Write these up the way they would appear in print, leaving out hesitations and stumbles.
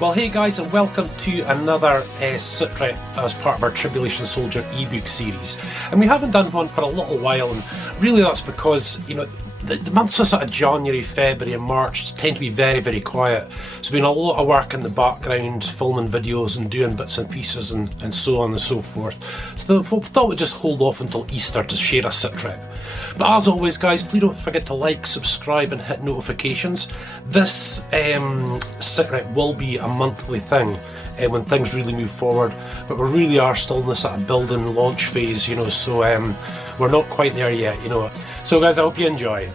Well, hey guys, and welcome to another Sitrep as part of our Tribulation Soldier ebook series. And we haven't done one for a little while, and really that's because, you know, the months of sort of January, February and March tend to be very, very quiet. So been a lot of work in the background, filming videos and doing bits and pieces and so on and so forth. So we thought we'd just hold off until Easter to share a Sitrep. But as always guys, please don't forget to like, subscribe and hit notifications. This Sitrep will be a monthly thing when things really move forward, but we really are still in this sort of building launch phase, you know, so we're not quite there yet, you know. So guys, I hope you enjoy.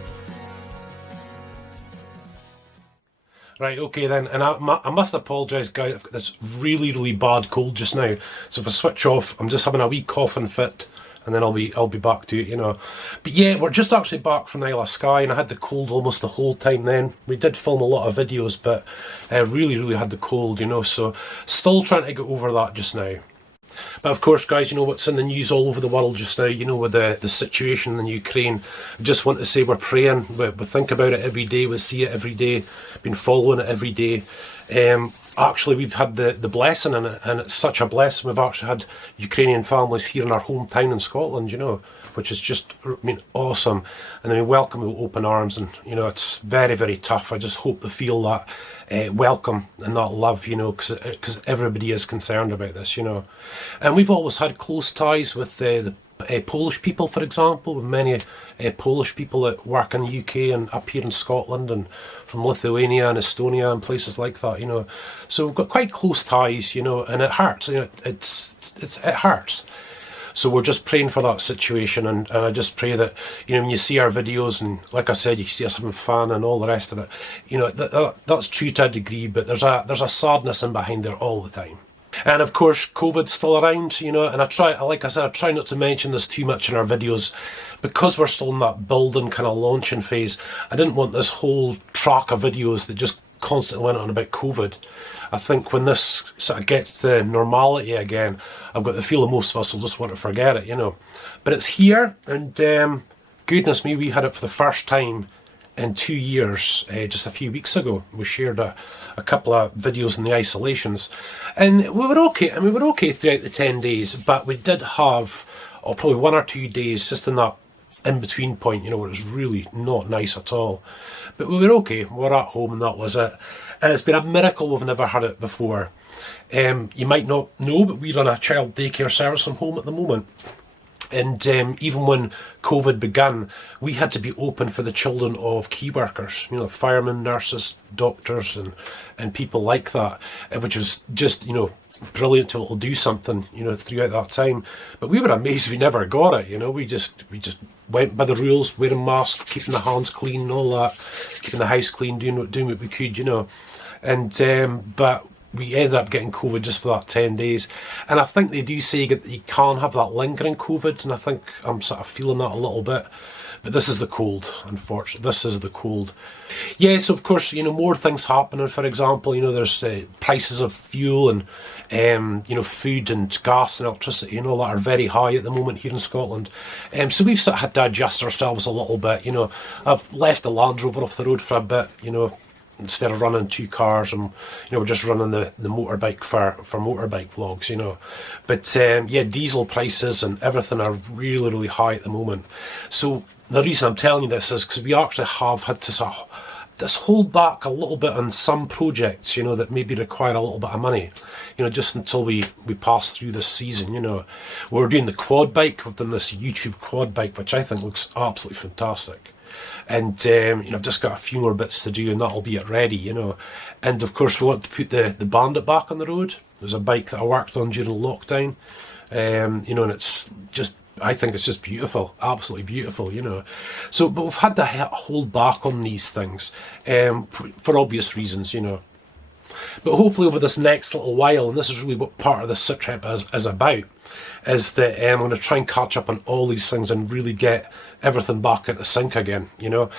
Right, okay then, and I must apologise guys, I've got this really, really bad cold just now, so if I switch off, I'm just having a wee coughing fit, and then I'll be back to it, you know. But yeah, we're just actually back from the Isle of Skye, and I had the cold almost the whole time then. We did film a lot of videos, but I really, really had the cold, you know, so still trying to get over that just now. But of course guys, you know what's in the news all over the world just now, you know, with the situation in Ukraine. I just want to say we're praying, we think about it every day, we see it every day, been following it every day. Actually we've had the blessing in it, and it's such a blessing. We've actually had Ukrainian families here in our hometown in Scotland, you know, which is just, I mean, awesome. And we welcome with open arms, and you know, it's very, very tough. I just hope they feel that welcome and that love, you know, because everybody is concerned about this, you know. And we've always had close ties with the Polish people, for example, with many Polish people that work in the UK and up here in Scotland, and from Lithuania and Estonia and places like that, you know. So we've got quite close ties, you know, and it hurts, you know, it hurts. So we're just praying for that situation, and I just pray that, you know, when you see our videos, and like I said, you see us having fun and all the rest of it, you know, that's true to a degree, but there's a sadness in behind there all the time. And of course, COVID's still around, you know, and like I said, I try not to mention this too much in our videos, because we're still in that building kind of launching phase. I didn't want this whole track of videos that just constantly went on about COVID. I think when this sort of gets to normality again, I've got the feeling most of us will just want to forget it, you know. But it's here, and goodness me, we had it for the first time in 2 years, just a few weeks ago. We shared a couple of videos in the isolations, and we were okay. I mean, we were okay throughout the 10 days, but we did have probably 1 or 2 days just in that in-between point, you know, where it was really not nice at all. But we were okay, we were at home, and that was it. And it's been a miracle we've never had it before. You might not know, but we run a child daycare service from home at the moment. And even when COVID began, we had to be open for the children of key workers, you know, firemen, nurses, doctors, and people like that, which was just, you know, brilliant to be able to do something, you know, throughout that time. But we were amazed we never got it, you know. We just went by the rules, wearing masks, keeping the hands clean and all that, keeping the house clean, doing what we could, you know. And but we ended up getting COVID just for that 10 days. And I think they do say that you can have that lingering COVID, and I think I'm sort of feeling that a little bit. But this is the cold, unfortunately. This is the cold. Yes, of course, you know, more things happening. For example, you know, there's prices of fuel and, you know, food and gas and electricity and all that are very high at the moment here in Scotland. So we've sort of had to adjust ourselves a little bit, you know. I've left the Land Rover off the road for a bit, you know, instead of running 2 cars, and, you know, we're just running the motorbike for motorbike vlogs, you know. But yeah, diesel prices and everything are really, really high at the moment. So the reason I'm telling you this is because we actually have had to sort of just hold back a little bit on some projects, you know, that maybe require a little bit of money, you know, just until we pass through this season, you know. We're doing the quad bike, we've done this YouTube quad bike, which I think looks absolutely fantastic. And you know, I've just got a few more bits to do, and that'll be it ready, you know. And of course we want to put the Bandit back on the road. There's a bike that I worked on during lockdown, you know, and it's just, I think it's just beautiful, absolutely beautiful, you know. So, but we've had to hold back on these things for obvious reasons, you know. But hopefully over this next little while, and this is really what part of the Sitrep is about, is that I'm going to try and catch up on all these things and really get everything back into sync again, you know.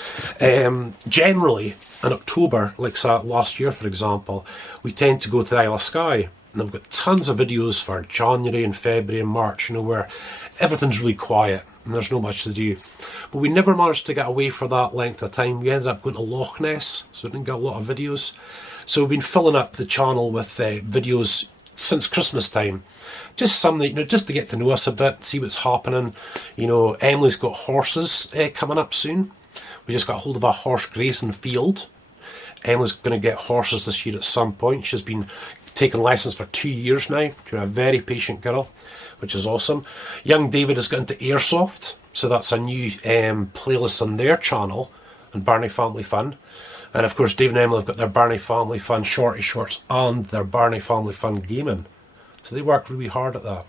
Generally, in October, like last year for example, we tend to go to the Isle of Skye, and I've got tons of videos for January and February and March, you know, where everything's really quiet. and there's not much to do. But we never managed to get away for that length of time. We ended up going to Loch Ness, so we didn't get a lot of videos. So we've been filling up the channel with videos since Christmas time. Just some that, just to get to know us a bit, see what's happening. Emily's got horses coming up soon. We just got hold of a horse grazing field. Emily's going to get horses this year at some point. She's been taking lessons for 2 years now. She's a very patient girl, which is awesome. Young David has got into airsoft, so that's a new playlist on their channel, on Birnie Family Fun. And of course, Dave and Emily have got their Birnie Family Fun Shorty shorts and their Birnie Family Fun gaming. So they work really hard at that.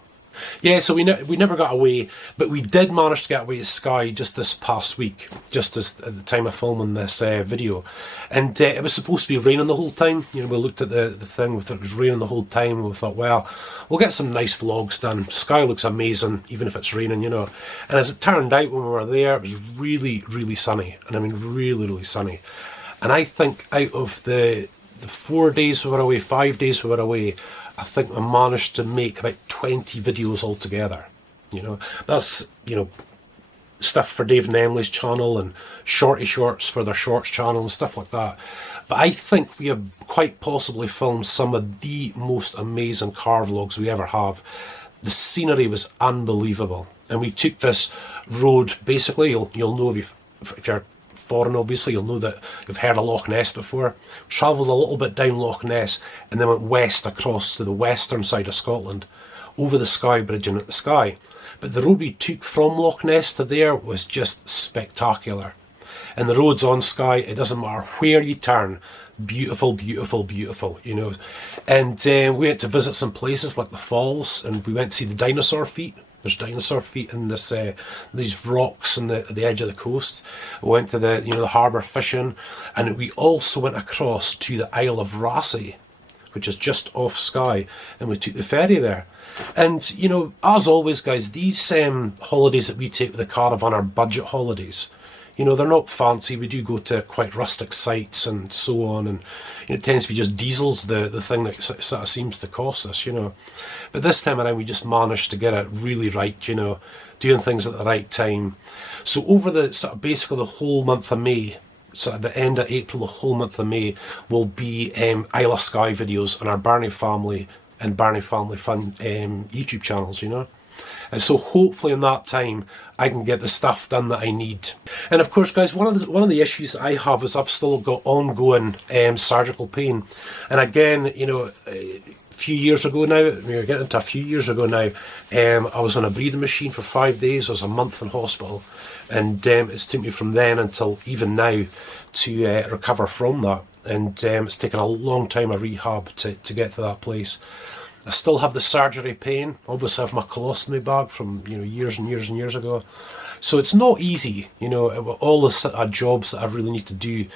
Yeah, so we never got away, but we did manage to get away to Skye just this past week, just as at the time of filming this video. And it was supposed to be raining the whole time. We looked at the thing, we thought it was raining the whole time, and we thought, well, we'll get some nice vlogs done. Skye looks amazing, even if it's raining, And as it turned out, when we were there, it was really, really sunny. And I mean, really, really sunny. And I think out of the 4 days we were away, 5 days we were away, I think we managed to make about 20 videos altogether. That's, stuff for Dave and Emily's channel and Shorty shorts for their shorts channel and stuff like that. But I think we have quite possibly filmed some of the most amazing car vlogs we ever have. The scenery was unbelievable. And we took this road, basically, you'll know if you're foreign, obviously, you'll know that you've heard of Loch Ness before. Travelled a little bit down Loch Ness and then went west across to the western side of Scotland, over the Skye Bridge and at the Skye. But the road we took from Loch Ness to there was just spectacular. And the roads on Skye, it doesn't matter where you turn, beautiful, beautiful, beautiful, And we went to visit some places like the falls, and we went to see the dinosaur feet. There's dinosaur feet in this these rocks on the edge of the coast. We went to the harbour fishing, and we also went across to the Isle of Raasay, which is just off Skye, and we took the ferry there. And as always, guys, these holidays that we take with the caravan are budget holidays. They're not fancy. We do go to quite rustic sites and so on, and it tends to be just diesel's the thing that sort of seems to cost us, But this time around, we just managed to get it really right, doing things at the right time. So over the basically the whole month of May, so at the end of April, the whole month of May will be Isle of Skye videos on our Birnie Family and Birnie Family Fun YouTube channels, And so hopefully in that time I can get the stuff done that I need. And of course, guys, one of the issues I have is I've still got ongoing surgical pain. And again, a few years ago now, we're getting into a few years ago now, I was on a breathing machine for 5 days. I was a month in hospital, and it's taken me from then until even now to recover from that. And it's taken a long time of rehab to get to that place. I still have the surgery pain. Obviously, I have my colostomy bag from years and years and years ago. So it's not easy, all the jobs that I really need to do.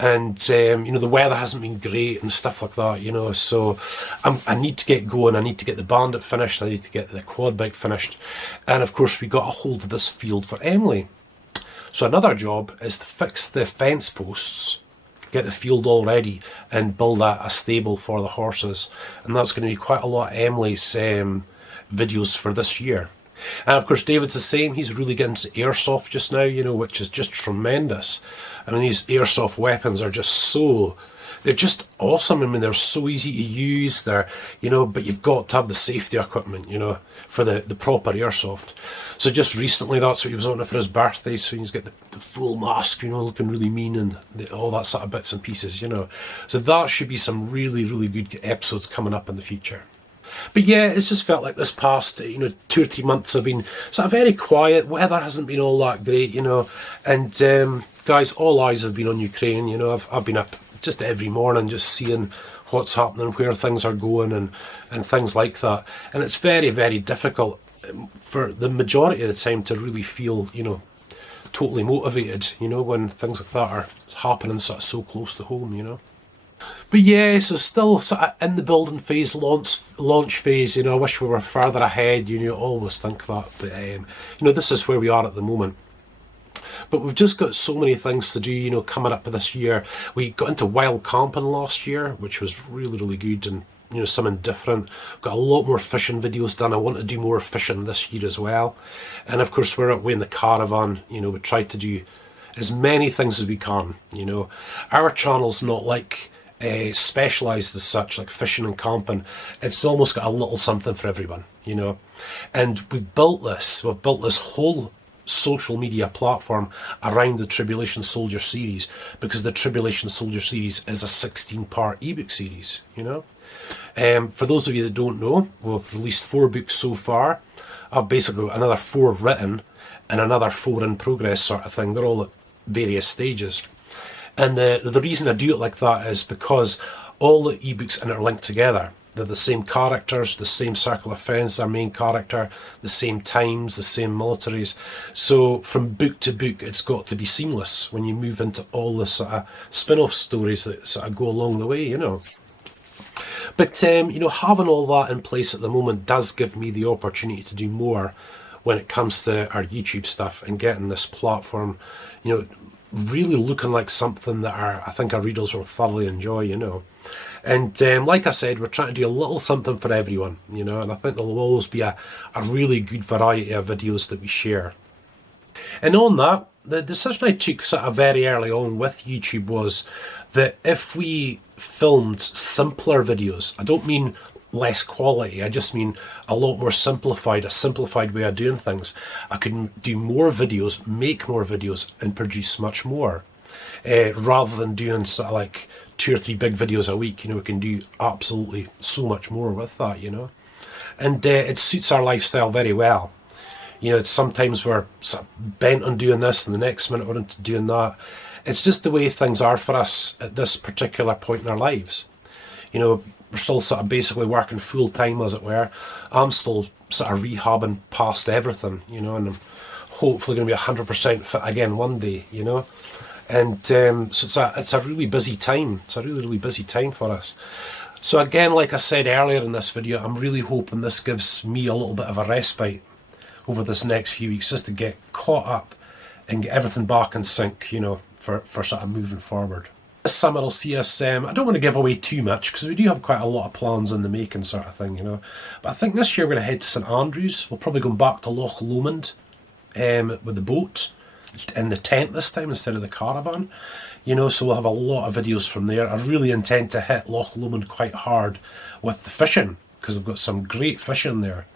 And the weather hasn't been great and stuff like that, So I need to get going. I need to get the Bandit finished. I need to get the quad bike finished. And of course, we got a hold of this field for Emily. So another job is to fix the fence posts, get the field all ready, and build a stable for the horses. And that's going to be quite a lot of Emily's videos for this year. And of course, David's the same. He's really getting into airsoft just now, which is just tremendous. I mean, these airsoft weapons are just they're just awesome. I mean, they're so easy to use. They're, but you've got to have the safety equipment, for the proper airsoft. So just recently, that's what he was on for his birthday. So he's got the full mask, looking really mean, and all that sort of bits and pieces, So that should be some really, really good episodes coming up in the future. But yeah, it's just felt like this past, 2 or 3 months have been sort of very quiet. Weather hasn't been all that great, And guys, all eyes have been on Ukraine. I've been up just every morning, just seeing what's happening, where things are going, and things like that. And it's very, very difficult for the majority of the time to really feel, totally motivated, when things like that are happening sort of so close to home, But yeah, so still sort of in the building phase, launch phase, I wish we were further ahead, always think that. But, this is where we are at the moment. But we've just got so many things to do, coming up this year. We got into wild camping last year, which was really, really good, and you know, something different. Got a lot more fishing videos done. I want to do more fishing this year as well. And of course, we're away in the caravan. You know, we try to do as many things as we can. You know, our channel's not like specialised as such, like fishing and camping. It's almost got a little something for everyone, you know. And we've built this whole social media platform around the Tribulation Soldier series, because the Tribulation Soldier series is a 16-part ebook series, you know. For those of you that don't know, we've released 4 books so far. I've basically got another 4 written and another 4 in progress, sort of thing. They're all at various stages. And the reason I do it like that is because all the ebooks interlink together. They're the same characters, the same circle of friends, our main character, the same times, the same militaries. So from book to book, it's got to be seamless when you move into all the sort of spin-off stories that sort of go along the way, you know. But, you know, having all that in place at the moment does give me the opportunity to do more when it comes to our YouTube stuff and getting this platform, you know, really looking like something that I think our readers will thoroughly enjoy, you know. And like I said, we're trying to do a little something for everyone, you know, and I think there'll always be a really good variety of videos that we share. And on that, the decision I took sort of very early on with YouTube was that if we filmed simpler videos, I don't mean less quality, I just mean a lot more simplified, a simplified way of doing things. I could do more videos, make more videos, and produce much more, rather than doing sort of like 2 or 3 big videos a week. You know, we can do absolutely so much more with that, you know. And it suits our lifestyle very well. You know, it's sometimes we're sort of bent on doing this, and the next minute we're into doing that. It's just the way things are for us at this particular point in our lives. You know, we're still sort of basically working full time, as it were. I'm still sort of rehabbing past everything, you know, and I'm hopefully going to be 100% fit again one day, you know. And so it's a really busy time. It's a really busy time for us. So again, like I said earlier in this video, I'm really hoping this gives me a little bit of a respite over this next few weeks, just to get caught up and get everything back in sync, you know, for sort of moving forward. This summer I'll see us, I don't want to give away too much because we do have quite a lot of plans in the making, sort of thing, you know. But I think this year we're going to head to St Andrews. We'll probably go back to Loch Lomond with the boat in the tent this time instead of the caravan, you know, so we'll have a lot of videos from there. I really intend to hit Loch Lomond quite hard with the fishing, because I've got some great fishing there.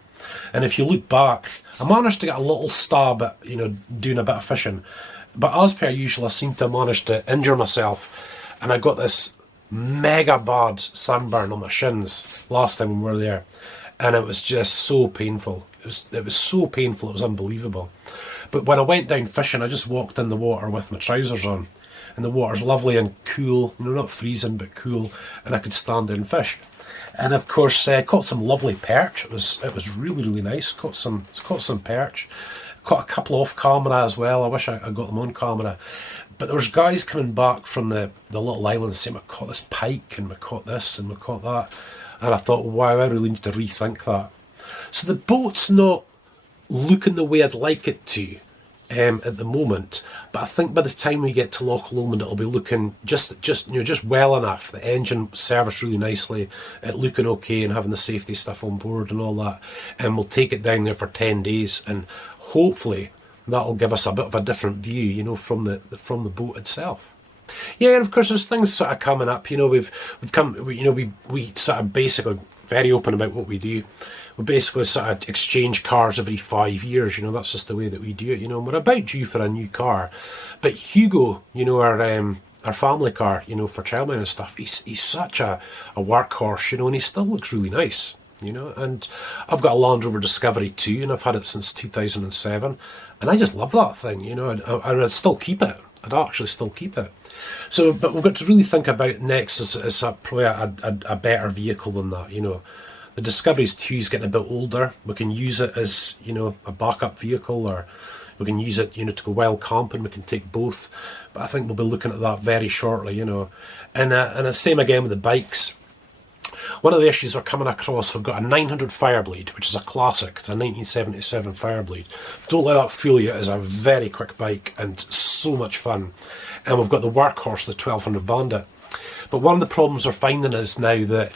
And if you look back, I managed to get a little stab at, you know, doing a bit of fishing, but as per usual, I seem to have managed to injure myself, and I got this mega bad sunburn on my shins last time we were there, and it was just so painful. It was so painful, it was unbelievable. But when I went down fishing, I just walked in the water with my trousers on, and the water's lovely and cool, you know, not freezing but cool, and I could stand there and fish. And of course, caught some lovely perch. It was really nice. Caught some perch. Caught a couple off camera as well. I wish I got them on camera. But there was guys coming back from the little island saying, we caught this pike, and we caught this, and we caught that. And I thought, wow, I really need to rethink that. So the boat's not looking the way I'd like it to at the moment, but I think by the time we get to Loch Lomond, it'll be looking just well enough. The engine serviced really nicely, it looking okay, and having the safety stuff on board and all that. And we'll take it down there for 10 days, and hopefully that'll give us a bit of a different view, you know, from the boat itself. Yeah, and of course there's things sort of coming up. You know, we sort of basically very open about what we do. We basically sort of exchange cars every 5 years, you know, that's just the way that we do it, you know. And we're about due for a new car. But Hugo, you know, our family car, you know, for childminder and stuff, he's such a workhorse, you know, and he still looks really nice, you know. And I've got a Land Rover Discovery 2, and I've had it since 2007, and I just love that thing, you know, and I'd still keep it. I'd actually still keep it. So, but we've got to really think about next as probably a better vehicle than that, you know. The Discovery 2 is getting a bit older. We can use it as, you know, a backup vehicle, or we can use it, you know, to go wild camping. We can take both. But I think we'll be looking at that very shortly, you know. And the same again with the bikes. One of the issues we're coming across, we've got a 900 Fireblade, which is a classic. It's a 1977 Fireblade. Don't let that fool you. It is a very quick bike and so much fun. And we've got the workhorse, the 1200 Bandit. But one of the problems we're finding is now that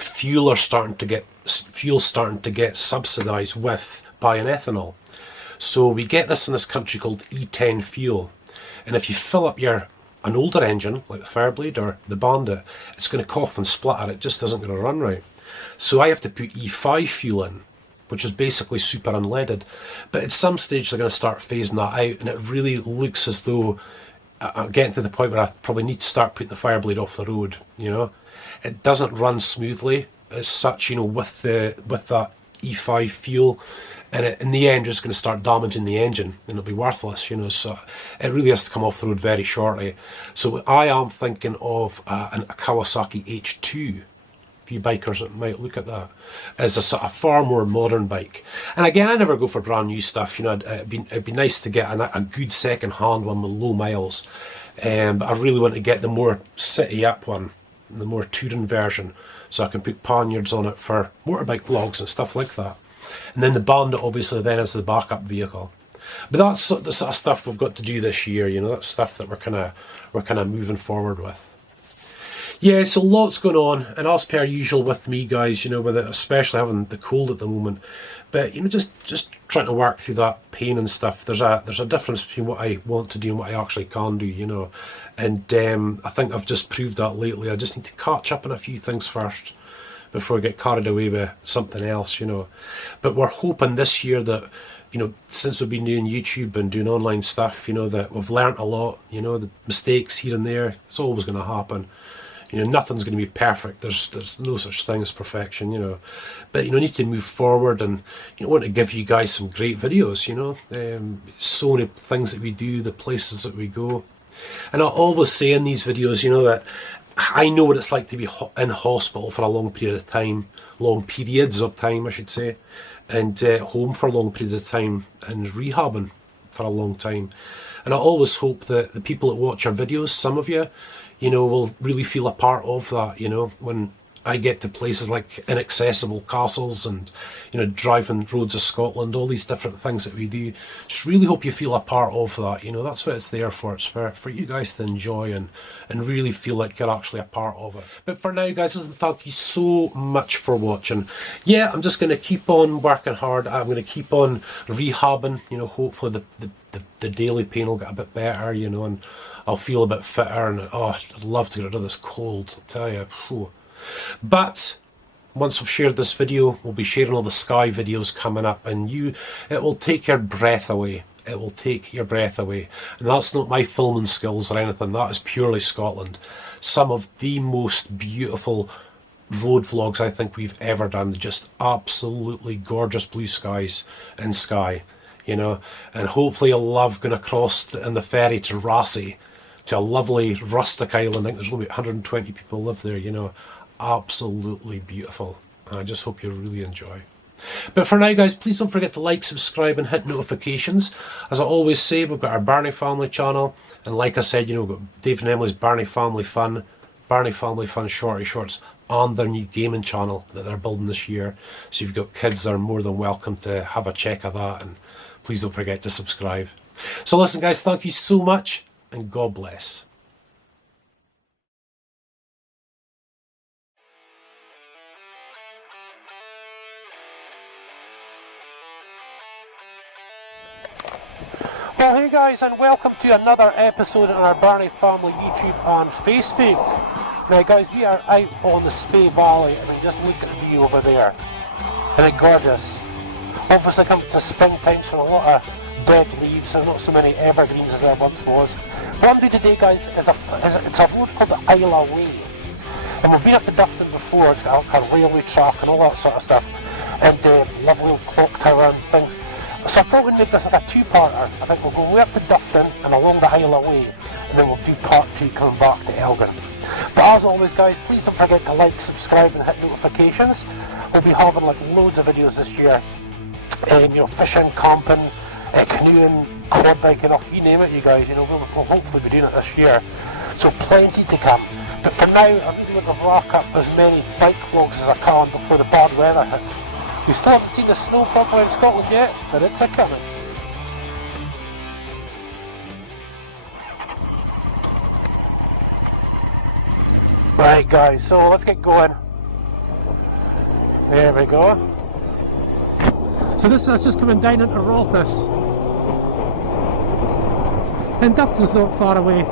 fuel's starting to get subsidised with bioethanol. So we get this in this country called E10 fuel, and if you fill up an older engine like the Fireblade or the Bandit, it's going to cough and splatter. It just isn't going to run right. So I have to put E5 fuel in, which is basically super unleaded. But at some stage they're going to start phasing that out, and it really looks as though I'm getting to the point where I probably need to start putting the Fireblade off the road. You know, it doesn't run smoothly as such, you know, with that E5 fuel, and in the end it's going to start damaging the engine and it'll be worthless, you know. So it really has to come off the road very shortly. So I am thinking of a Kawasaki H2. A few bikers that might look at that as a sort of far more modern bike. And again, I never go for brand new stuff, you know. It'd be nice to get a good second hand one with low miles, but I really want to get the more city up one, the more touring version, so I can put panniers on it for motorbike vlogs and stuff like that. And then the Bandit obviously then is the backup vehicle. But that's the sort of stuff we've got to do this year, you know. That's stuff that we're kind of moving forward with. Yeah, so lots going on, and as per usual with me, guys, you know, with it, especially having the cold at the moment. But you know, just trying to work through that pain and stuff. There's a difference between what I want to do and what I actually can do, you know. And I think I've just proved that lately. I just need to catch up on a few things first before I get carried away with something else, you know. But we're hoping this year that, you know, since we've been doing YouTube and doing online stuff, you know, that we've learnt a lot. You know, the mistakes here and there, it's always going to happen. You know, nothing's going to be perfect. There's no such thing as perfection, you know. But, you know, need to move forward, and, you know, want to give you guys some great videos, you know. So many things that we do, the places that we go. And I always say in these videos, you know, that I know what it's like to be in hospital for a long period of time, long periods of time, I should say, and home for long periods of time, and rehabbing for a long time. And I always hope that the people that watch our videos, some of you, you know, will really feel a part of that, you know, when I get to places like inaccessible castles and, you know, driving roads of Scotland, all these different things that we do. Just really hope you feel a part of that, you know. That's what it's there for. It's for you guys to enjoy and really feel like you're actually a part of it. But for now, guys, thank you so much for watching. Yeah, I'm just going to keep on working hard. I'm going to keep on rehabbing, you know. Hopefully the daily pain will get a bit better, you know, and I'll feel a bit fitter, and oh, I'd love to get rid of this cold, I'll tell you. Whew. But once I've shared this video, we'll be sharing all the Skye videos coming up, and it will take your breath away. It will take your breath away. And that's not my filming skills or anything, that is purely Scotland. Some of the most beautiful road vlogs I think we've ever done. Just absolutely gorgeous blue skies in Skye, you know. And hopefully you'll love going across in the ferry to Rossie, to a lovely rustic island. I think there's only about 120 people live there, you know. Absolutely beautiful. I just hope you really enjoy. But for now, guys, please don't forget to like, subscribe and hit notifications. As I always say, we've got our Birnie Family channel, and like I said, you know, we've got Dave and Emily's Birnie Family Fun, Shorty Shorts, and their new gaming channel that they're building this year. So if you've got kids, they're more than welcome to have a check of that, and please don't forget to subscribe. So listen, guys, thank you so much, and God bless. Well, hey guys, and welcome to another episode on our Birnie Family YouTube and Facebook. Now guys, we are out on the Spey Valley, and just look at the view over there. Isn't it gorgeous? Obviously come to springtime, so a lot of dead leaves, so not so many evergreens as there once was. What I'm doing today, guys, is it's a road called the Isla Way. And we've been up to Dufton before. It's got a railway track and all that sort of stuff, and lovely old clock tower and things. So I thought we'd make this like a two-parter. I think we'll go way up to Dufton and along the Isla Way, and then we'll do part 2 coming back to Elgin. But as always, guys, please don't forget to like, subscribe and hit notifications. We'll be having like loads of videos this year. You know, fishing, camping, canoeing, quad biking, you name it, you guys. You know, we'll hopefully be doing it this year. So plenty to come. But for now, I really want to rack up as many bike vlogs as I can before the bad weather hits. We still haven't seen the snow properly in Scotland yet, but it's a coming. Right guys, so let's get going. There we go. So this is just coming down into Rothes. And Dufton's not far away.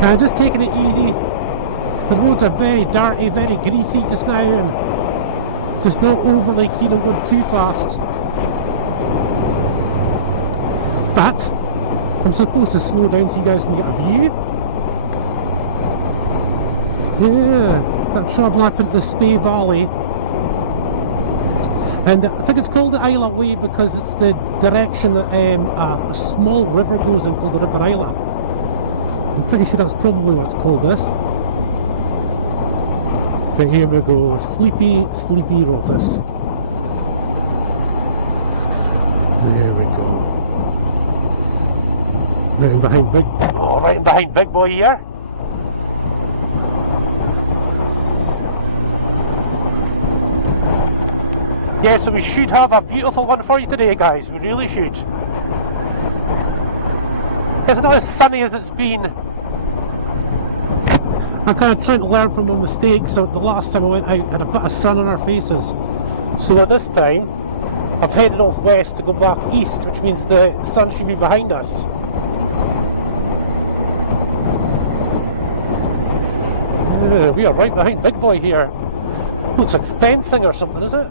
And just taking it easy. The roads are very dirty, very greasy just now, and just not overly keen on going too fast. But I'm supposed to slow down so you guys can get a view. Yeah, I'm travelling up into the Spey Valley. And I think it's called the Isla Way because it's the direction that a small river goes in called the River Isla. I'm pretty sure that's probably what's called this. But here we go, sleepy Rothes. There we go. Right behind Big Boy here. Yeah, so we should have a beautiful one for you today, guys. We really should. It's not as sunny as it's been. I'm kind of trying to learn from my mistakes. So the last time I went out, had a bit of sun on our faces. So at this time, I've headed off west to go back east, which means the sun should be behind us. We are right behind Big Boy here. Looks like fencing or something, is it?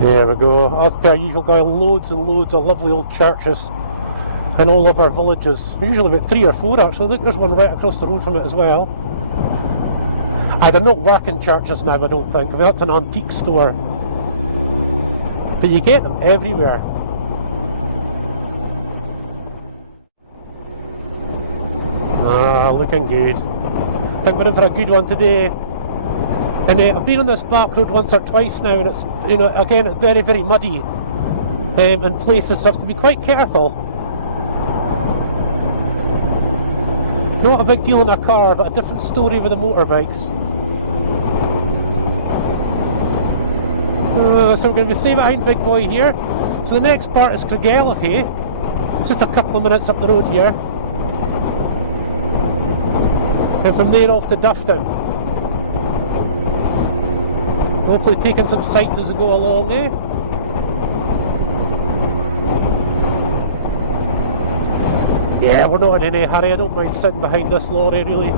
There we go. As per usual, got loads and loads of lovely old churches in all of our villages. Usually about 3 or 4 actually. Look, there's one right across the road from it as well. They're not working churches now, I don't think. I mean, that's an antique store. But you get them everywhere. Looking good. I think we're in for a good one today. And I've been on this back road once or twice now, and it's, you know, again, it's very, very muddy in places, so I have to be quite careful. Not a big deal in a car, but a different story with the motorbikes. So we're going to be staying behind Big Boy here. So the next part is Craigelachie. It's just a couple of minutes up the road here. And from there off to Dufton. Hopefully taking some sights as we go along, eh? Yeah, we're not in any hurry. I don't mind sitting behind this lorry, really.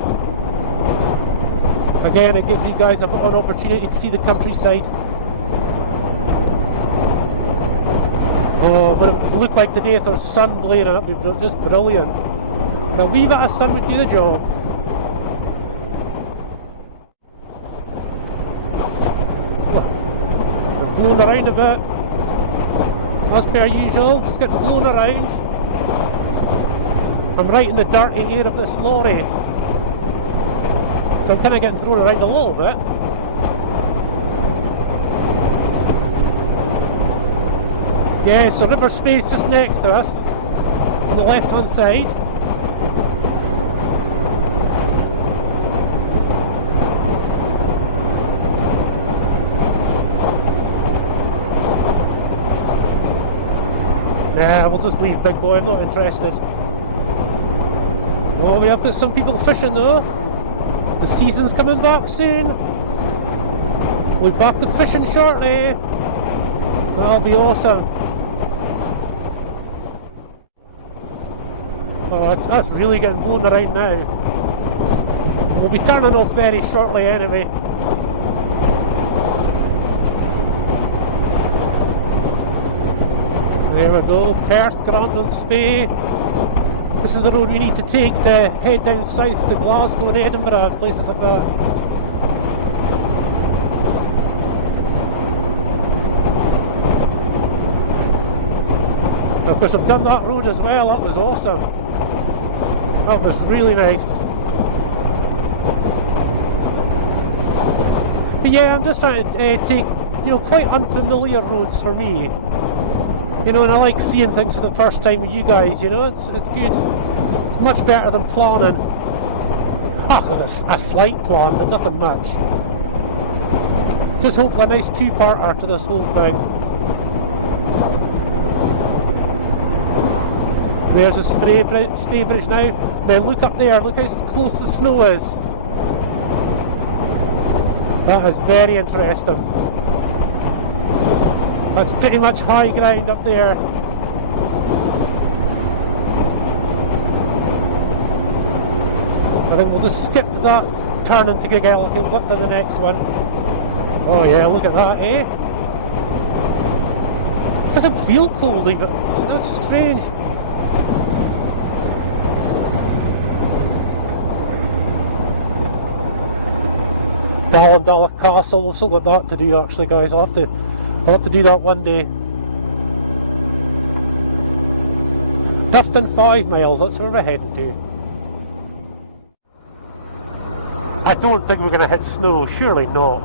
Again, it gives you guys an opportunity to see the countryside. Oh, but it would look like today if there's sun blaring, it would be just brilliant. A wee bit of sun would do the job. Blown around a bit, as per usual, just getting blown around. I'm right in the dirty air of this lorry, so I'm kind of getting thrown around a little bit. Yeah, so River Spey's just next to us, on the left hand side. Yeah, we'll just leave Big Boy, I'm not interested. Oh, we have got some people fishing though. The season's coming back soon. We'll be back to fishing shortly. That'll be awesome. Oh, that's really getting blown around now. We'll be turning off very shortly anyway. There we go, Perth, Grandon, Spey. This is the road we need to take to head down south to Glasgow and Edinburgh and places like that. Of course, I've done that road as well. That was awesome. That was really nice. But yeah, I'm just trying to take, you know, quite unfamiliar roads for me. You know, and I like seeing things for the first time with you guys, you know, it's good. It's much better than planning. A slight plan, but nothing much. Just hopefully a nice two-parter to this whole thing. There's a spray bridge now. Now look up there, look how close the snow is. That is very interesting. That's pretty much high ground up there. I think we'll just skip that turn into Gigel and look to the next one. Oh yeah, look at that, eh? It doesn't feel cold even. That's strange. Dollar Castle, something like that to do actually, guys. I'll have to do that one day. Dufton 5 miles, that's where we're heading to. I don't think we're going to hit snow, surely not.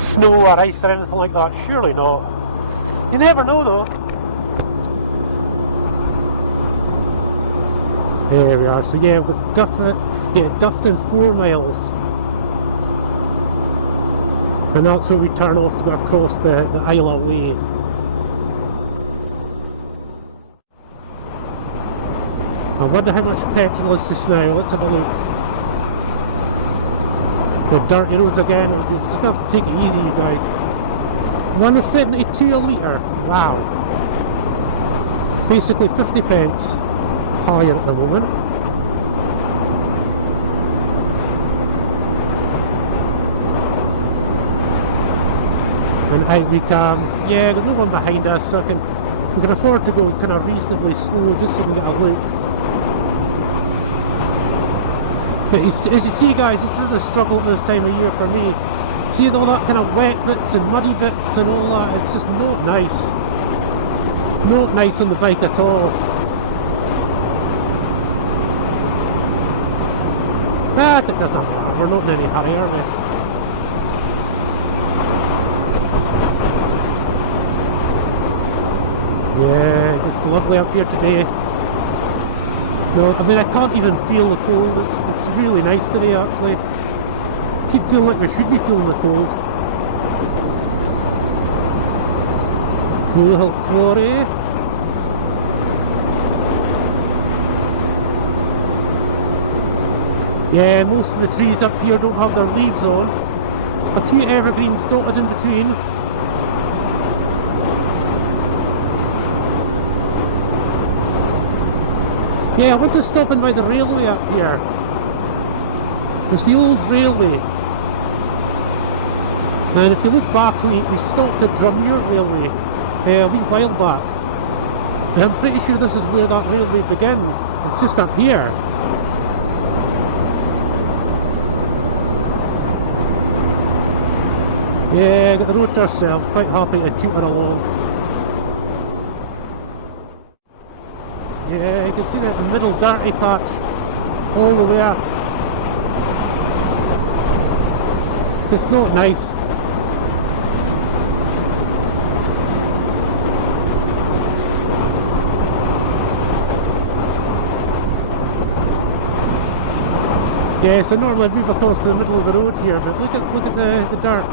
Snow or ice or anything like that, surely not. You never know though. There we are, so yeah, we've got Dufton 4 miles. And that's where we turn off to go across the Isle of Way. I wonder how much petrol is just now. Let's have a look. The dirty roads again. You just have to take it easy, you guys. 1.72 a litre. Wow. Basically 50 pence higher at the moment. And out we come. Yeah, there's no one behind us, so we can afford to go kind of reasonably slow just so we get a look. But as you see, guys, this is the struggle at this time of year for me. See all that kind of wet bits and muddy bits and all that, it's just not nice. Not nice on the bike at all. But it doesn't matter, we're not in any hurry, are we? Yeah, just lovely up here today. No, I mean I can't even feel the cold, it's really nice today actually. I keep feeling like we should be feeling the cold. Cool Hill Quarry. Yeah, most of the trees up here don't have their leaves on. A few evergreens dotted in between. Yeah, I want to stop in by the railway up here. There's the old railway. And if you look back, we stopped at Drummuir Railway a wee while back. And I'm pretty sure this is where that railway begins. It's just up here. Yeah, got the road to ourselves, quite happy to toot her along. Yeah, you can see that middle dirty patch all the way up. It's not nice. Yeah, so normally I'd move across to the middle of the road here, but look at the dirt.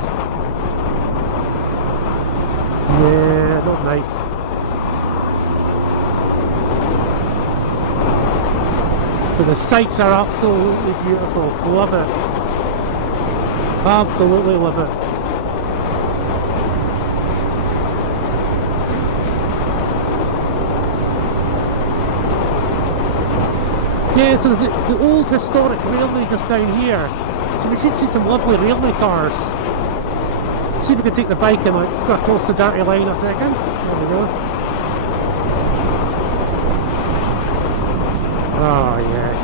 Yeah, not nice. But the sights are absolutely beautiful. Love it. Absolutely love it. Yeah, so the old historic railway just down here. So we should see some lovely railway cars. See if we can take the bike and like just go across the dirty line, I reckon. There we go. Oh yes.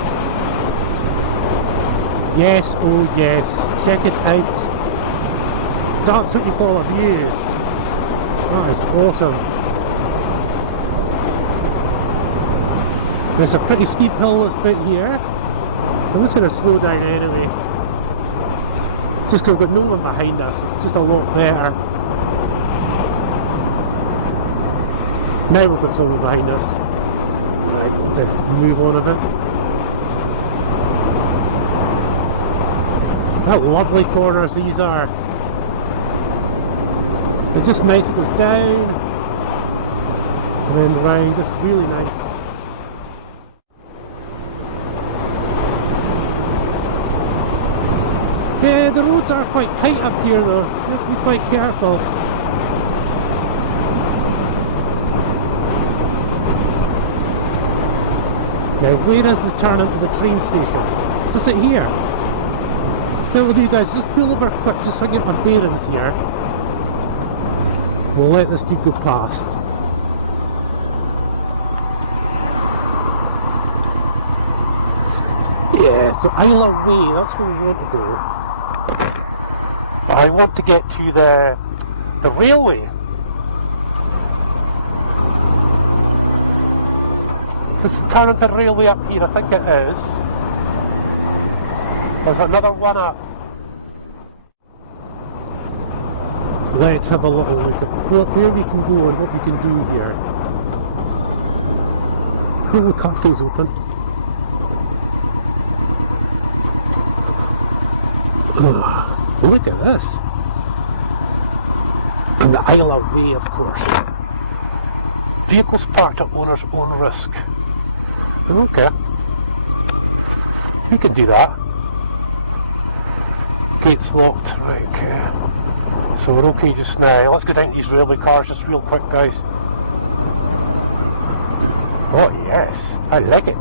Yes, oh yes. Check it out. That's what you call a view. That is awesome. There's a pretty steep hill this bit here. I'm just going to slow down anyway. Just because we've got no one behind us, it's just a lot better. Now we've got someone behind us. Right, to move on a bit. What lovely corners these are. They're just nice, it goes down. and then round, just really nice. Yeah, the roads are quite tight up here though, you have to be quite careful. Now, where is the turn into the train station? Is it here? So what we'll do, guys, just pull over quick just so I get my bearings here. We'll let this dude go past. Yeah, so Isla Way, that's where we want to go. But I want to get to the railway. Is this the turn into the railway up here? I think it is. There's another one up. Let's have a little look at where we can go and what we can do here. Oh, the cafe's open. Look at this. And the Isle of Way, of course. Vehicles parked at owner's own risk. Okay. We could do that. Gates locked. Right, okay. So we're okay just now. Let's go down to these railway cars just real quick, guys. Oh yes, I like it.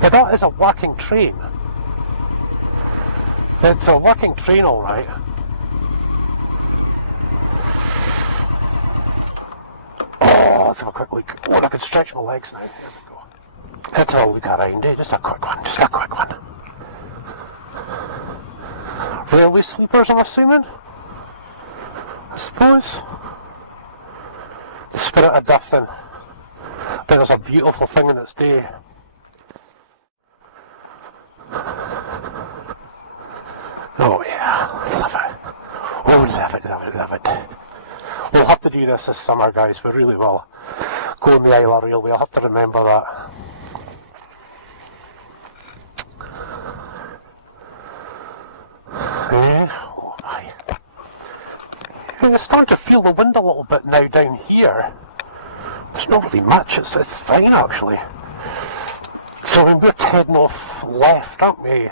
Now that is a working train. It's a working train, alright. Oh, let's have a quick look. Oh, I can stretch my legs now. There we go. Let's have a look around, eh? Just a quick one, just a quick one. Railway sleepers, I'm assuming? I suppose. The spirit of Duffin. There's a beautiful thing in its day. Oh yeah, love it. Oh, love it, love it, love it. We'll have to do this summer, guys. We really will. Go on the Isla Railway. I'll have to remember that. Oh my. I'm starting to feel the wind a little bit now down here. There's not really much. It's fine actually. So we're heading off left, aren't we?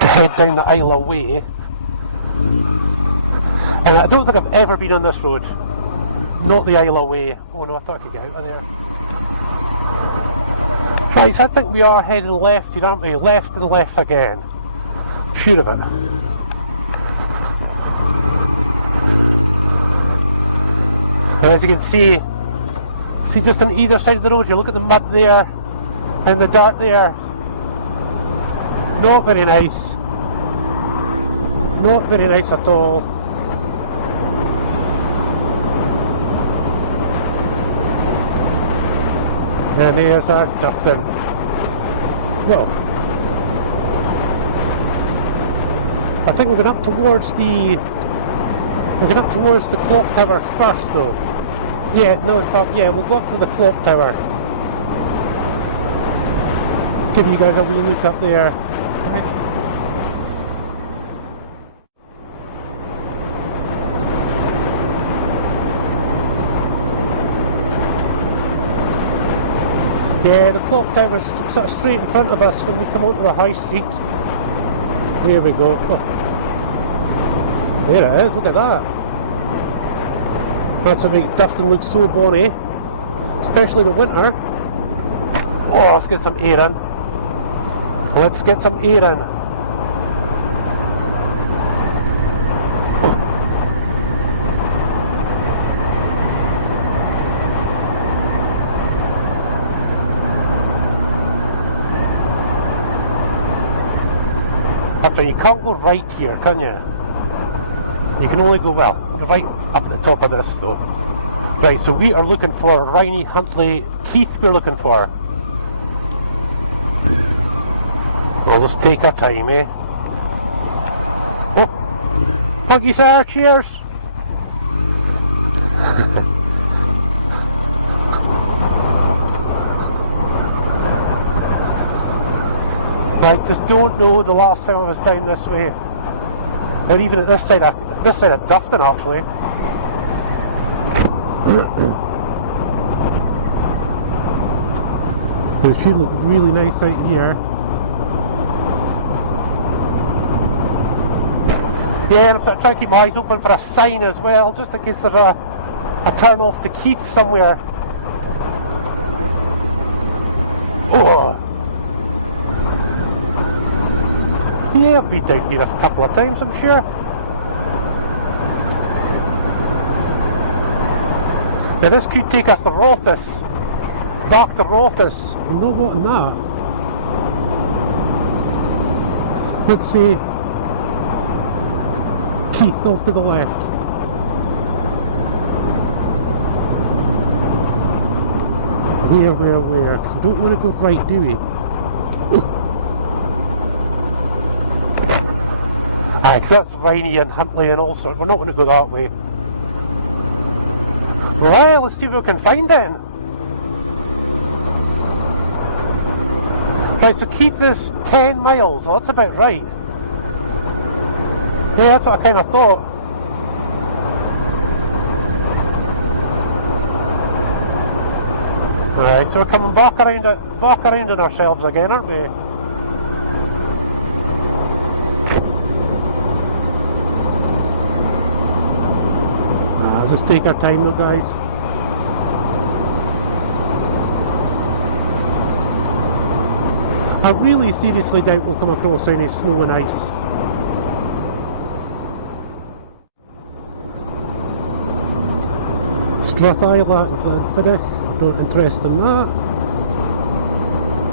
Head down the Isle Way. And I don't think I've ever been on this road. Not the Isle Way. Oh no, I thought I could get out of there. Right, so I think we are heading left here, aren't we? Left and left again. Sure of it. And as you can see just on either side of the road, you look at the mud there and the dirt there. Not very nice. Not very nice at all. And there's our Duffin. Well, I think we're going up towards the clock tower first, though. Yeah, no, in fact, yeah, we'll go up to the clock tower. Give you guys a wee look up there. Yeah, the clock tower's sort of straight in front of us when we come onto the high street. There we go. Oh. There it is, look at that. That's what makes Duffin look so bonny, especially in the winter. Oh, let's get some air in. Let's get some air in. You can't go right here, can you? You can only go, well, you're right up at the top of this though. Right, so we are looking for Riney, Huntley, Keith we're looking for. We'll just take our time, eh? Oh! Thank you, sir, cheers! I just don't know the last time I was down this way. Or even at this side of Dufton, actually. It should look really nice out here. Yeah, I'm trying to keep my eyes open for a sign as well, just in case there's a turn off to Keith somewhere. Oh! Yeah, I've been down here a couple of times, I'm sure. Now this could take us to Rothes. Back to Rothes. I'm not wanting that. Let's see. Keith off to the left. Where? Because we don't want to go right, do we? Aye, because that's Viney and Huntley and all sorts. We're not going to go that way. Right, let's see what we can find then. Right, so Keith is 10 miles. Well, that's about right. Yeah, that's what I kind of thought. Right, so we're coming back around on ourselves again, aren't we? Nah, just take our time though, guys. I really seriously doubt we'll come across any snow and ice. Strathai, Glenfiddich, not interested in that.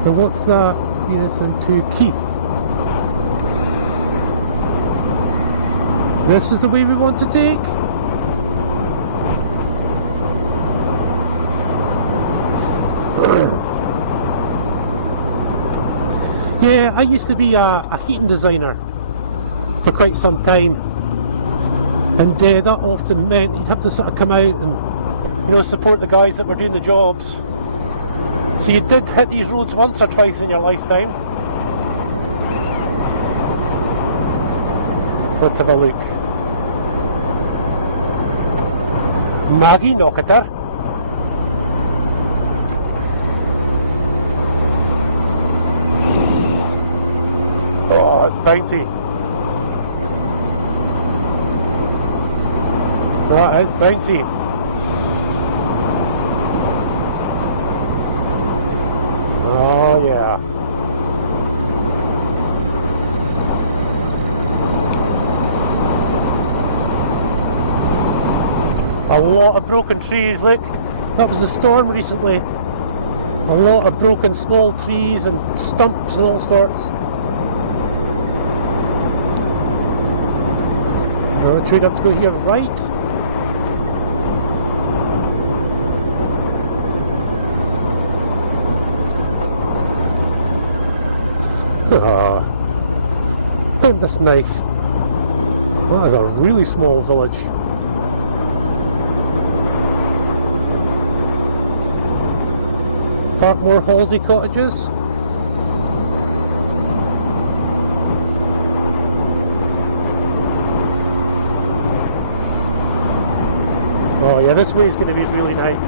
And what's that? Lead us into Keith. This is the way we want to take. Yeah, I used to be a heating designer for quite some time, and that often meant you'd have to sort of come out and, you know, support the guys that were doing the jobs. So you did hit these roads once or twice in your lifetime. Let's have a look. Maggie Knockater. Oh, it's bouncy. That is bouncy. Oh yeah. A lot of broken trees, look. That was the storm recently. A lot of broken small trees and stumps and all sorts. Should we have to go here right? Oh, isn't this nice? That is a really small village. Parkmore holiday cottages. Oh yeah, this way is going to be really nice.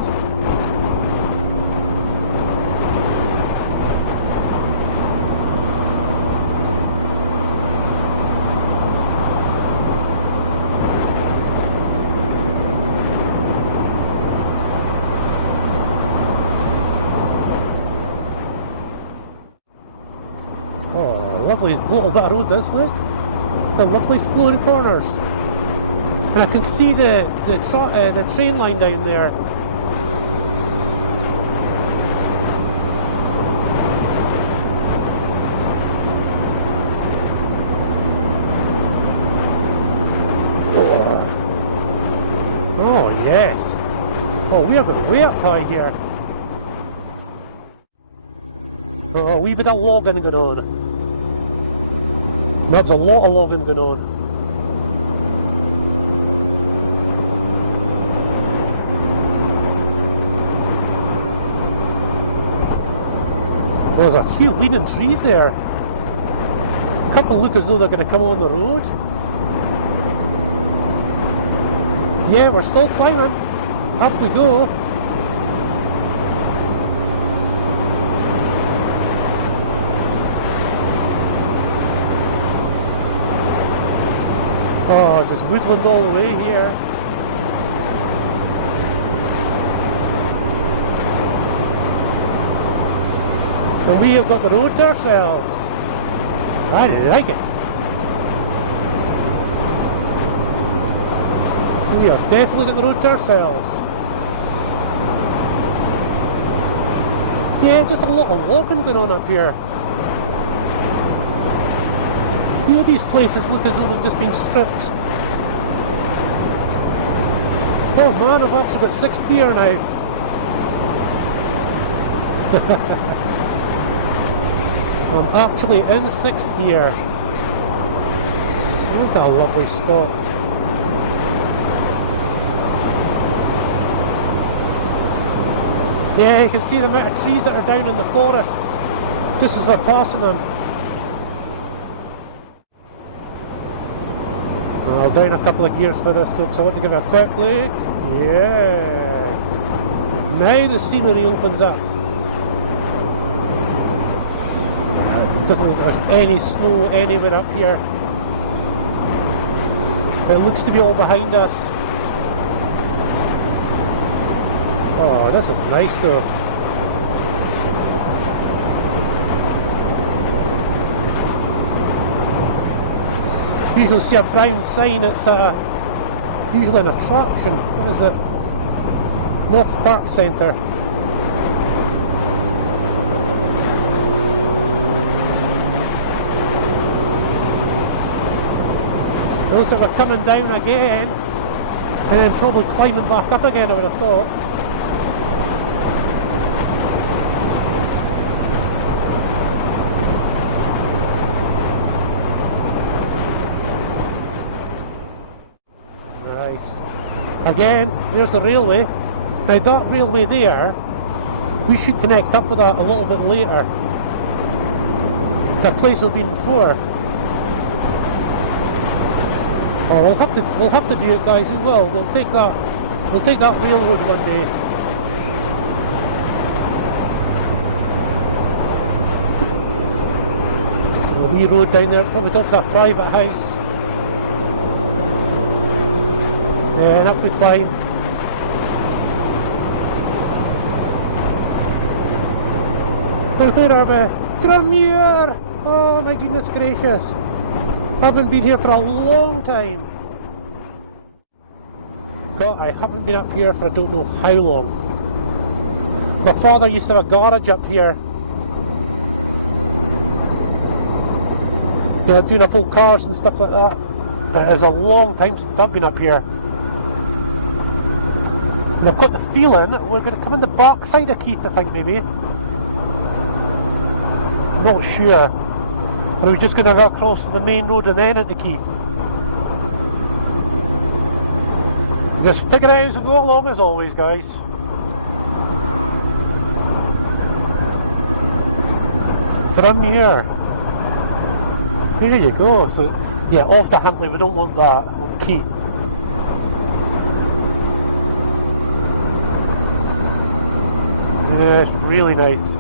Lovely little bit of road this, look. The lovely flowing corners. And I can see the train line down there. Oh yes. Oh, we are going way up high here. Oh, a wee bit of logging going on. There's a lot of logging going on. Well, there's a few leaning trees there. A couple look as though they're going to come on the road. Yeah, we're still climbing. Up we go. Oh, just woodland all the way here. And we have got the road to ourselves. I like it. We have definitely got the road to ourselves. Yeah, just a lot of walking going on up here. You know, these places look as though they've just been stripped. Oh man, I've actually got 6th gear now. I'm actually in 6th gear. What a lovely spot. Yeah, you can see the amount of trees that are down in the forests just as we're passing them. I'll down a couple of gears for this, folks. I want to give it a quick look. Yes. Now the scenery opens up. It doesn't look like there's any snow anywhere up here. It looks to be all behind us. Oh, this is nice though. You usually see a brown sign, it's usually an attraction. What is it? North Park Centre. It looks like we're coming down again and then probably climbing back up again, I would have thought. Nice. Again, there's the railway. Now that railway there, we should connect up with that a little bit later. The place we've been before. Oh, we'll have to do it, guys. We will. We'll take that railroad one day. A wee road down there, probably up to a private house. Yeah, and up we climb. Where are we? Come here! Oh my goodness gracious! I haven't been here for a long time. God, I haven't been up here for I don't know how long. My father used to have a garage up here. Yeah, doing up old cars and stuff like that. But it's a long time since I've been up here. And I've got the feeling we're going to come in the back side of Keith, I think, maybe. Not sure. Or are we just going to go across the main road and then into Keith? Just figure it out as we go along, as always, guys. From here. There you go. So, yeah, off the Huntley, we don't want that. Keith. Yeah, it's really nice.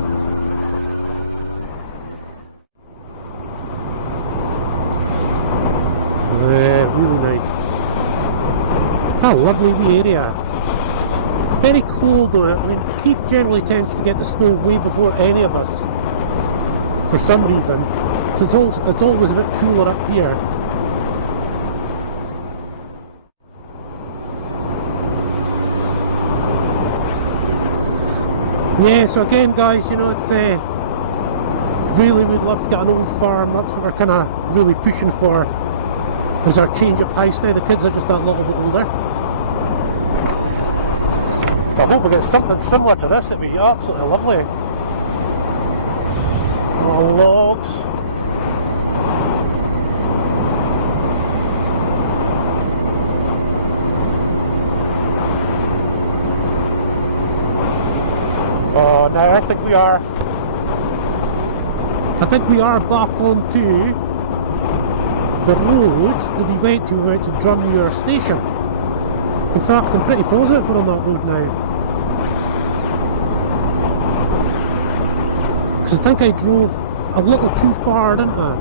Really nice. A lovely wee area. Very cold though. I mean, Keith generally tends to get the snow way before any of us, for some reason. So it's always a bit cooler up here. Yeah, so again guys, you know, it's really we'd love to get an old farm. That's what we're kind of really pushing for. Is our change of house now. The kids are just that little bit older. I hope we get something similar to this. It'd be absolutely lovely. More logs. Oh, now I think we are back onto the road that we went to Drummuir Station. In fact, I'm pretty positive we're on that road now. Because I think I drove a little too far, didn't I?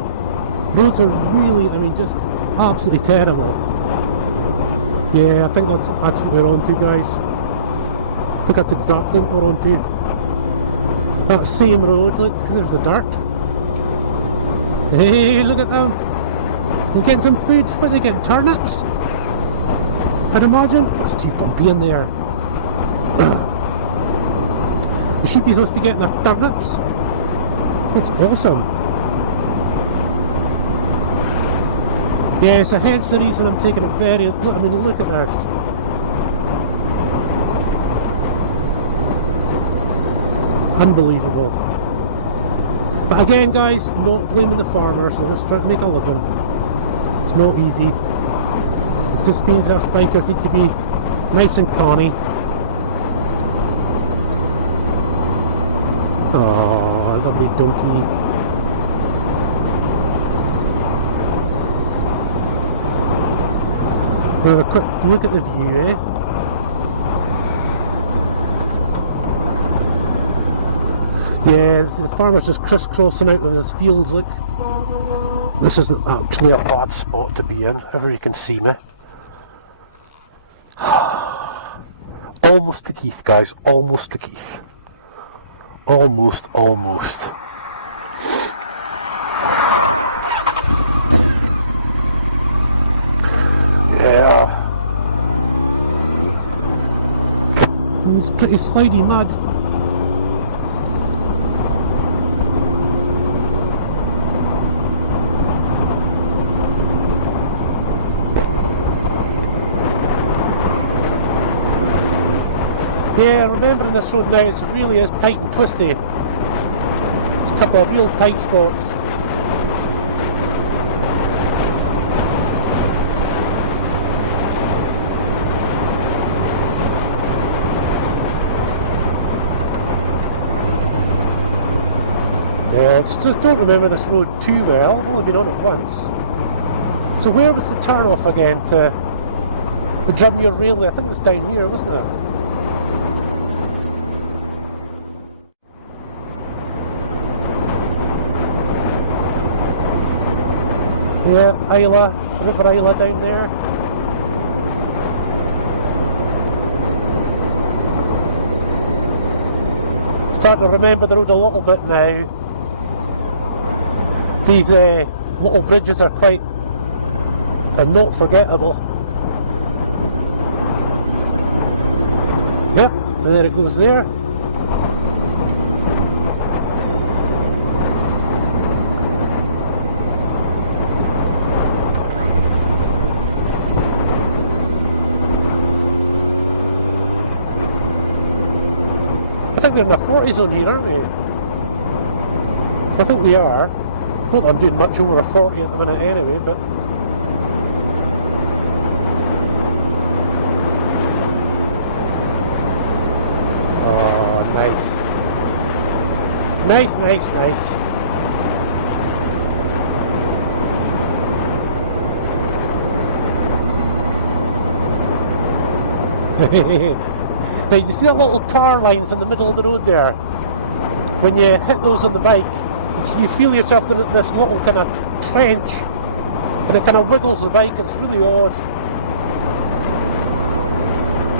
Roads are really, I mean, just absolutely terrible. Yeah, I think that's what we're on to, guys. I think that's exactly what we're on to. That same road, look, there's the dirt. Hey, look at them! They're getting some food. What are they getting? Turnips? I'd imagine. It's too bumpy in there. The sheep is supposed to be getting their turnips. That's awesome. Yeah, so hence the reason I'm taking it very... I mean, look at this. Unbelievable. But again, guys, not blaming the farmers, they're just trying to make a living. It's not easy. It just means us bikers need to be nice and canny. Oh, lovely donkey. We'll have a quick look at the view, eh? Yeah, the farmer's just crisscrossing out with his fields, look. This isn't actually a bad spot to be in, if you can see me. Almost to Keith, guys, almost to Keith. Almost. Yeah. It's pretty slidey mud. Yeah, remembering this road now, it really is tight and twisty. There's a couple of real tight spots. Yeah, I just don't remember this road too well. I've only been on it once. So where was the turn off again to the Drummuir Railway? I think it was down here, wasn't it? Yeah, Isla, River Isla down there. Starting to remember the road a little bit now. These little bridges are quite not forgettable. Yep, and there it goes there. I think we're in the 40 zone here, aren't we? I think we are. Not that I'm doing much over a 40 at the minute anyway, but... Oh, nice. Nice. Now, you see the little tar lines in the middle of the road there? When you hit those on the bike, you feel yourself going into this little kind of trench, and it kind of wiggles the bike. It's really odd.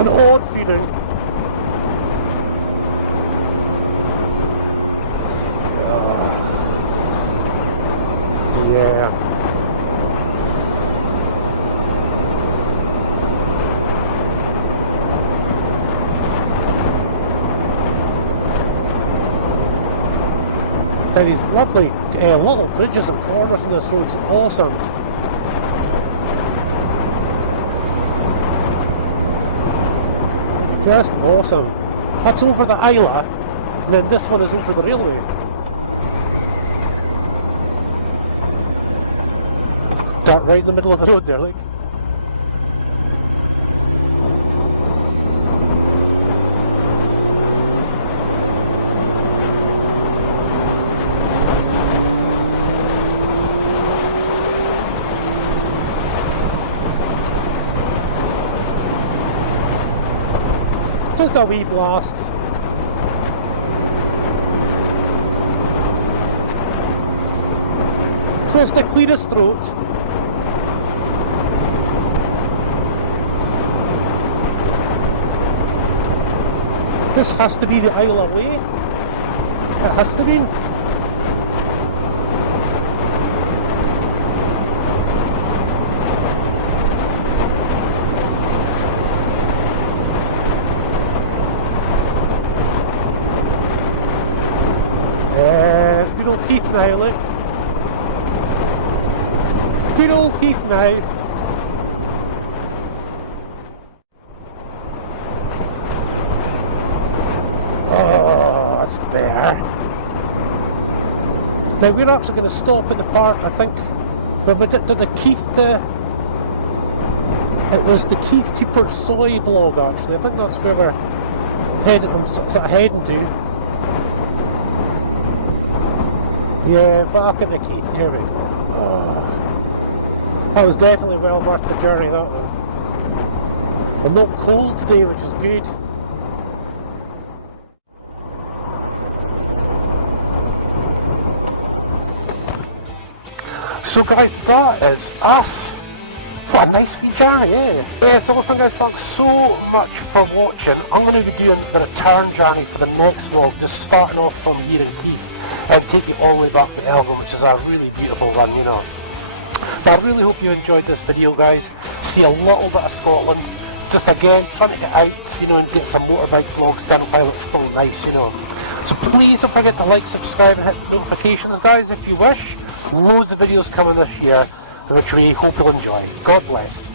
An odd feeling. Yeah. These lovely little bridges and corners on this road. It's awesome. Just awesome. That's over the Isla, and then this one is over the railway. Start right in the middle of the road there, like. Just a wee blast. So it's to clear his throat. This has to be the Isle of Way. It has to be. Good old Keith now, look. Good old Keith now. Oh, that's better. Now we're actually going to stop at the park, I think. But we did the Keith, it was the Keith to Port Soy vlog actually. I think that's where we're heading, I'm sort of heading to. Yeah, back at the Keith, here we go. Oh, that was definitely well worth the journey, that one. I'm not cold today, which is good. So guys, that is us. What a nice wee journey, eh? Yeah, so listen guys, thanks so much for watching. I'm going to be doing the return journey for the next vlog, just starting off from here in Keith and take it all the way back to Elgin, which is a really beautiful run, you know. But I really hope you enjoyed this video guys. See a little bit of Scotland. Just again, trying to get out, you know, and get some motorbike vlogs done while it's still nice, you know. So please don't forget to like, subscribe and hit notifications guys if you wish. Loads of videos coming this year, which we hope you'll enjoy. God bless.